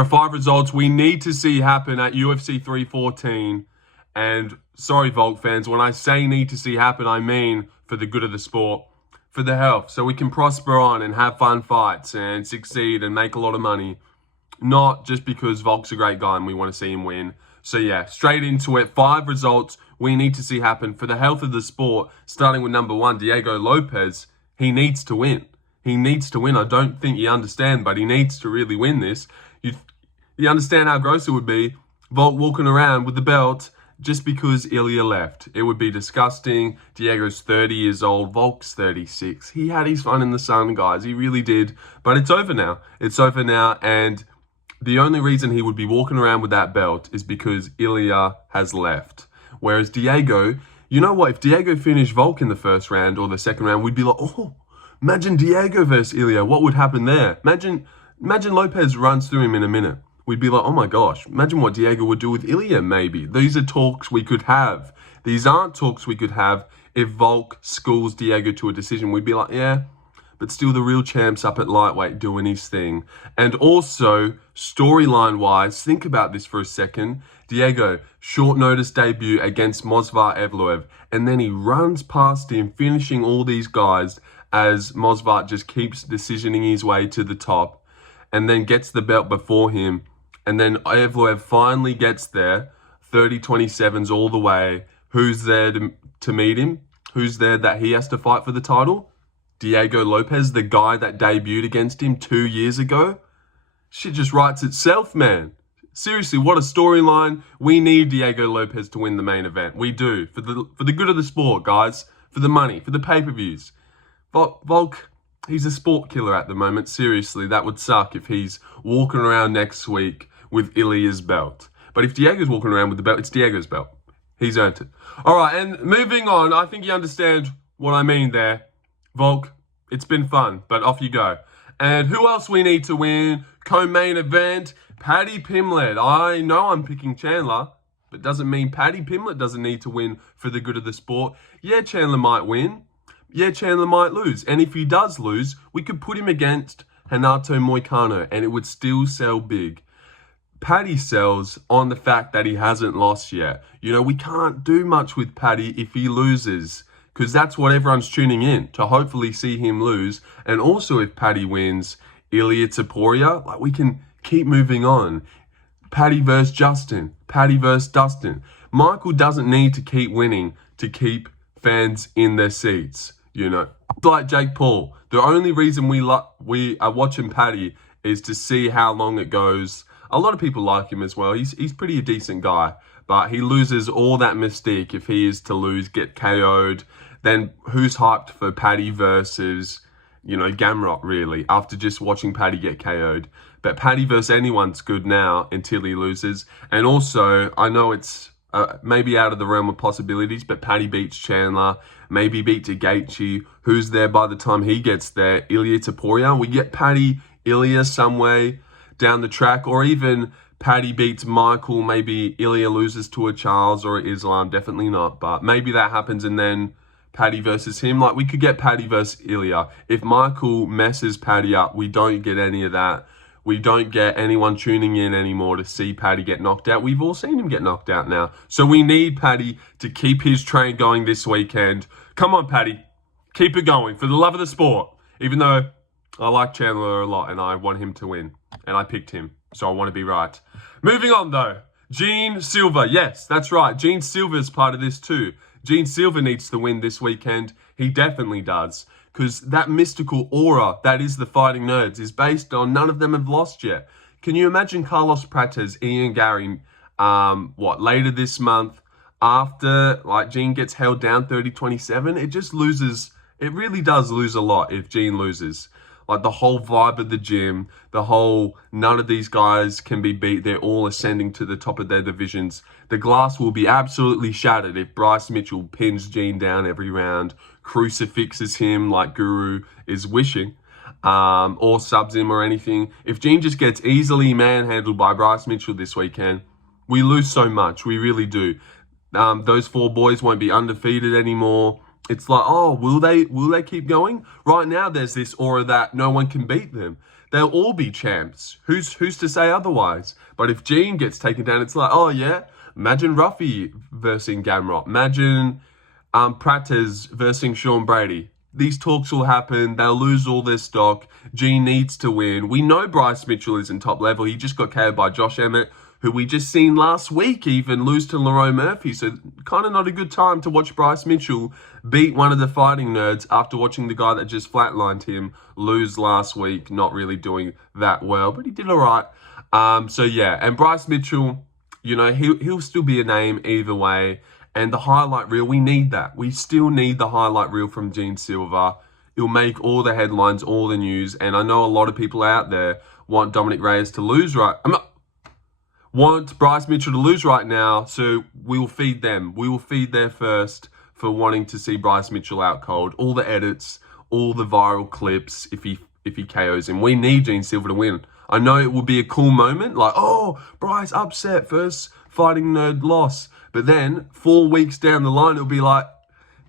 There are 5 results we need to see happen at UFC 314. And sorry, Volk fans, when I say need to see happen, I mean for the good of the sport, for the health, so we can prosper on and have fun fights and succeed and make a lot of money. Not just because Volk's a great guy and we want to see him win. So yeah, straight into it. 5 results we need to see happen for the health of the sport, starting with number 1, Diego Lopes. He needs to win. He needs to win. I don't think you understand, but he needs to really win this. You understand how gross it would be, Volk walking around with the belt just because Ilya left. It would be disgusting. Diego's 30 years old. Volk's 36. He had his fun in the sun, guys. He really did. But it's over now. It's over now. And the only reason he would be walking around with that belt is because Ilya has left. Whereas Diego, you know what? If Diego finished Volk in the first round or the second round, we'd be like, oh, imagine Diego versus Ilya. What would happen there? Imagine Lopes runs through him in a minute. We'd be like, oh my gosh, imagine what Diego would do with Ilya, maybe. These are talks we could have. These aren't talks we could have if Volk schools Diego to a decision. We'd be like, yeah, but still the real champ's up at lightweight doing his thing. And also, storyline-wise, think about this for a second. Diego, short notice debut against Movsar Evloev, and then he runs past him, finishing all these guys as Movsar just keeps decisioning his way to the top, and then gets the belt before him. And then Evloev finally gets there, 30-27s all the way. Who's there to meet him? Who's there that he has to fight for the title? Diego Lopes, the guy that debuted against him 2 years ago? Shit just writes itself, man. Seriously, what a storyline. We need Diego Lopes to win the main event. We do. For the good of the sport, guys. For the money, for the pay-per-views. Volk, he's a sport killer at the moment. Seriously, that would suck if he's walking around next week with Ilya's belt. But if Diego's walking around with the belt, it's Diego's belt. He's earned it. All right, and moving on, I think you understand what I mean there. Volk, it's been fun, but off you go. And who else we need to win? Co-main event, Paddy Pimblett. I know I'm picking Chandler, but doesn't mean Paddy Pimblett doesn't need to win for the good of the sport. Yeah, Chandler might win. Yeah, Chandler might lose. And if he does lose, we could put him against Renato Moicano, and it would still sell big. Paddy sells on the fact that he hasn't lost yet. You know, we can't do much with Paddy if he loses, because that's what everyone's tuning in, to hopefully see him lose. And also if Paddy wins, Ilia Topuria, like, we can keep moving on. Paddy versus Justin. Paddy versus Dustin. Michael doesn't need to keep winning to keep fans in their seats, you know. It's like Jake Paul. The only reason we are watching Paddy is to see how long it goes. A lot of people like him as well. He's pretty a decent guy, but he loses all that mystique if he is to lose, get KO'd. Then who's hyped for Paddy versus, you know, Gamrot, really, after just watching Paddy get KO'd? But Paddy versus anyone's good now until he loses. And also, I know it's maybe out of the realm of possibilities, but Paddy beats Chandler, maybe beats Gaethje. Who's there by the time he gets there? Ilia Topuria. We get Paddy, Ilia some way down the track, or even Paddy beats Michael, maybe Ilya loses to a Charles or Islam, definitely not, but maybe that happens and then Paddy versus him. Like, we could get Paddy versus Ilya. If Michael messes Paddy up, we don't get any of that. We don't get anyone tuning in anymore to see Paddy get knocked out. We've all seen him get knocked out now. So we need Paddy to keep his train going this weekend. Come on, Paddy. Keep it going for the love of the sport. Even though I like Chandler a lot and I want him to win. And I picked him, so I want to be right. Moving on, though. Jean Silva. Yes, that's right. Jean Silva is part of this too. Jean Silva needs to win this weekend. He definitely does. Because that mystical aura that is the Fighting Nerds is based on none of them have lost yet. Can you imagine Carlos Prates, Ian Gary, later this month, after, like, Jean gets held down 30-27? It just loses. It really does lose a lot if Jean loses. Like, the whole vibe of the gym, the whole, none of these guys can be beat. They're all ascending to the top of their divisions. The glass will be absolutely shattered if Bryce Mitchell pins Jean down every round, crucifixes him like Guru is wishing, or subs him or anything. If Jean just gets easily manhandled by Bryce Mitchell this weekend, we lose so much. We really do. Those 4 boys won't be undefeated anymore. It's like, oh, will they keep going? Right now, there's this aura that no one can beat them. they'll all be champs. Who's to say otherwise? But if Jean gets taken down, it's like, oh yeah, imagine Ruffy versus Gamrot. Imagine Prates versus Sean Brady. These talks will happen. They'll lose all their stock. Jean needs to win. We know Bryce Mitchell isn't top level. He just got KO'd by Josh Emmett, who we just seen last week even lose to Leroy Murphy. So kind of not a good time to watch Bryce Mitchell beat one of the fighting nerds after watching the guy that just flatlined him lose last week. Not really doing that well, but he did all right. So yeah, and Bryce Mitchell, you know, he'll still be a name either way. And the highlight reel, we need that. We still need the highlight reel from Jean Silva. It'll make all the headlines, all the news. And I know a lot of people out there want Dominic Reyes to lose want Bryce Mitchell to lose right now, so we'll feed them. We will feed their first for wanting to see Bryce Mitchell out cold. All the edits, all the viral clips, if he KOs him. We need Jean Silva to win. I know it will be a cool moment, like, oh, Bryce upset, first fighting nerd loss. But then, 4 weeks down the line, it'll be like,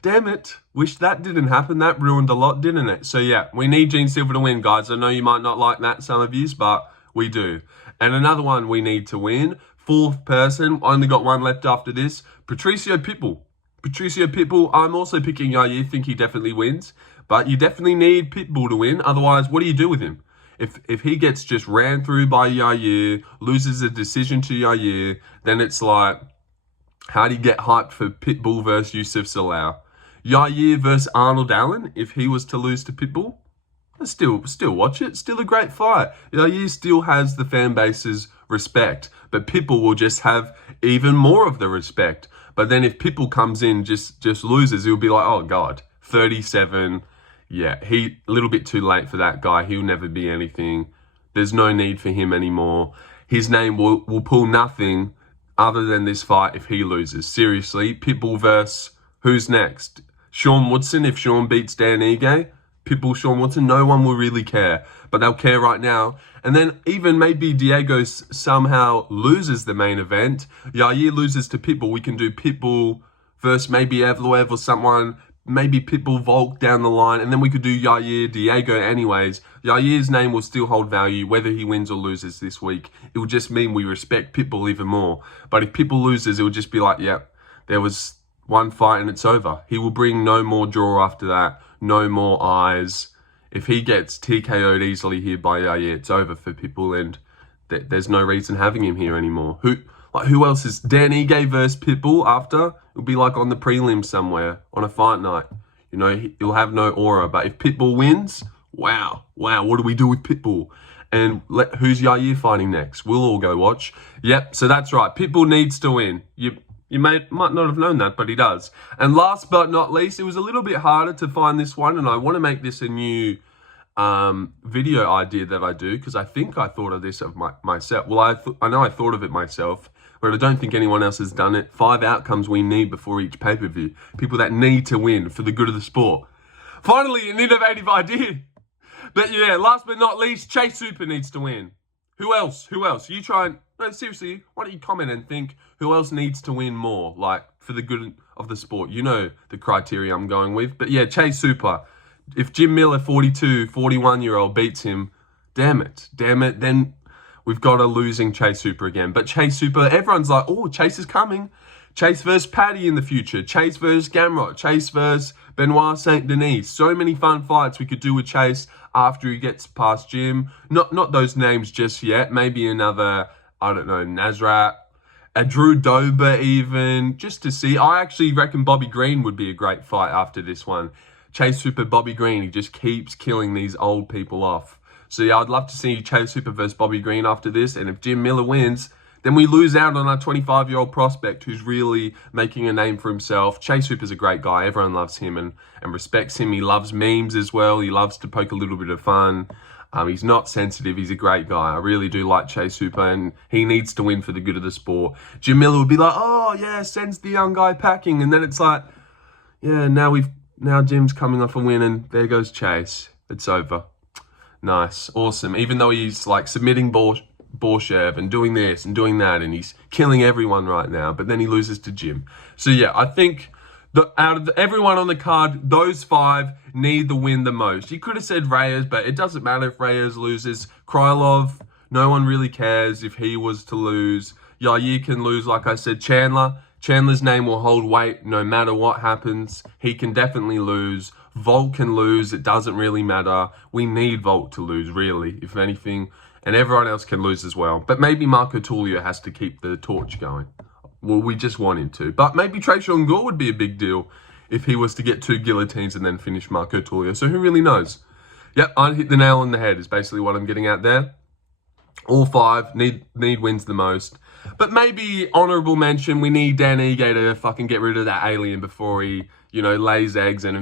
damn it, wish that didn't happen. That ruined a lot, didn't it? So yeah, we need Jean Silva to win, guys. I know you might not like that, some of you, but we do. And another one we need to win, fourth person, only got one left after this, Patricio Pitbull. Patricio Pitbull, I'm also picking Yair, think he definitely wins. But you definitely need Pitbull to win, otherwise, what do you do with him? If he gets just ran through by Yair, loses a decision to Yair, then it's like, how do you get hyped for Pitbull versus Yusuf Salau? Yair versus Arnold Allen, if he was to lose to Pitbull, I still watch it. Still a great fight. Yair still has the fan base's respect, but Pitbull will just have even more of the respect. But then if Pitbull comes in, just loses, he'll be like, oh God, 37. Yeah, a little bit too late for that guy. He'll never be anything. There's no need for him anymore. His name will pull nothing other than this fight if he loses. Seriously, Pitbull versus who's next? Sean Woodson, if Sean beats Dan Ige. Pitbull, Sean Woodson, no one will really care. But they'll care right now. And then even maybe Diego somehow loses the main event. Yair loses to Pitbull. We can do Pitbull versus maybe Evloev or someone. Maybe Pitbull Volk down the line. And then we could do Yair, Diego anyways. Yair's name will still hold value whether he wins or loses this week. It will just mean we respect Pitbull even more. But if Pitbull loses, it will just be like, yeah, there was one fight and it's over. He will bring no more draw after that. No more eyes. If he gets TKO'd easily here by Yair, it's over for Pitbull, and there's no reason having him here anymore. Who else is Dan Ige versus Pitbull after? It'll be like on the prelim somewhere on a fight night. You know, he'll have no aura. But if Pitbull wins, wow, what do we do with Pitbull? And who's Yair fighting next? We'll all go watch. Yep, so that's right. Pitbull needs to win. You might not have known that, but he does. And last but not least, it was a little bit harder to find this one, and I want to make this a new video idea that I do, because I think I thought of this of myself. Well, I know I thought of it myself, but I don't think anyone else has done it. 5 outcomes we need before each pay-per-view. People that need to win for the good of the sport. Finally, an innovative idea. But yeah, last but not least, Chase Super needs to win. Who else? You try and... No, seriously, why don't you comment and think who else needs to win more, like, for the good of the sport? You know the criteria I'm going with. But yeah, Chase Super. If Jim Miller, 42, 41-year-old, beats him, damn it, then we've got a losing Chase Super again. But Chase Super, everyone's like, oh, Chase is coming. Chase versus Paddy in the future. Chase versus Gamrot. Chase versus Benoit Saint Denis. So many fun fights we could do with Chase after he gets past Jim. Not those names just yet. Maybe another... I don't know, Nasrat, a Drew Dober even, just to see. I actually reckon Bobby Green would be a great fight after this one. Chase Super Bobby Green, he just keeps killing these old people off. So yeah, I'd love to see Chase Super versus Bobby Green after this. And if Jim Miller wins, then we lose out on our 25-year-old prospect who's really making a name for himself. Chase Super's a great guy. Everyone loves him and respects him. He loves memes as well. He loves to poke a little bit of fun. He's not sensitive. He's a great guy. I really do like Chase Super, and he needs to win for the good of the sport. Jim Miller would be like, oh, yeah, sends the young guy packing. And then it's like, yeah, now Jim's coming off a win, and there goes Chase. It's over. Nice. Awesome. Even though he's, like, submitting Borshev and doing this and doing that, and he's killing everyone right now, but then he loses to Jim. So, yeah, I think... out of everyone on the card, those 5 need the win the most. You could have said Reyes, but it doesn't matter if Reyes loses. Krylov, no one really cares if he was to lose. Yair can lose, like I said. Chandler's name will hold weight no matter what happens. He can definitely lose. Volk can lose. It doesn't really matter. We need Volk to lose, really, if anything. And everyone else can lose as well. But maybe Marco Tulio has to keep the torch going. Well, we just want him to. But maybe Trayshawn Gore would be a big deal if he was to get 2 guillotines and then finish Marco Tulio. So who really knows? Yep, I hit the nail on the head is basically what I'm getting at there. All 5 need wins the most. But maybe honorable mention, we need Dan Ige to fucking get rid of that alien before he, lays eggs and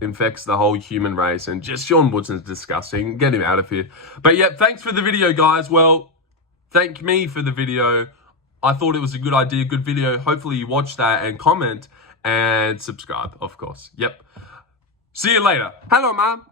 infects the whole human race. And just Sean Woodson's disgusting. Get him out of here. But yep, thanks for the video, guys. Well, thank me for the video. I thought it was a good idea, good video. Hopefully you watch that and comment and subscribe, of course. Yep. See you later. Hello, Mom.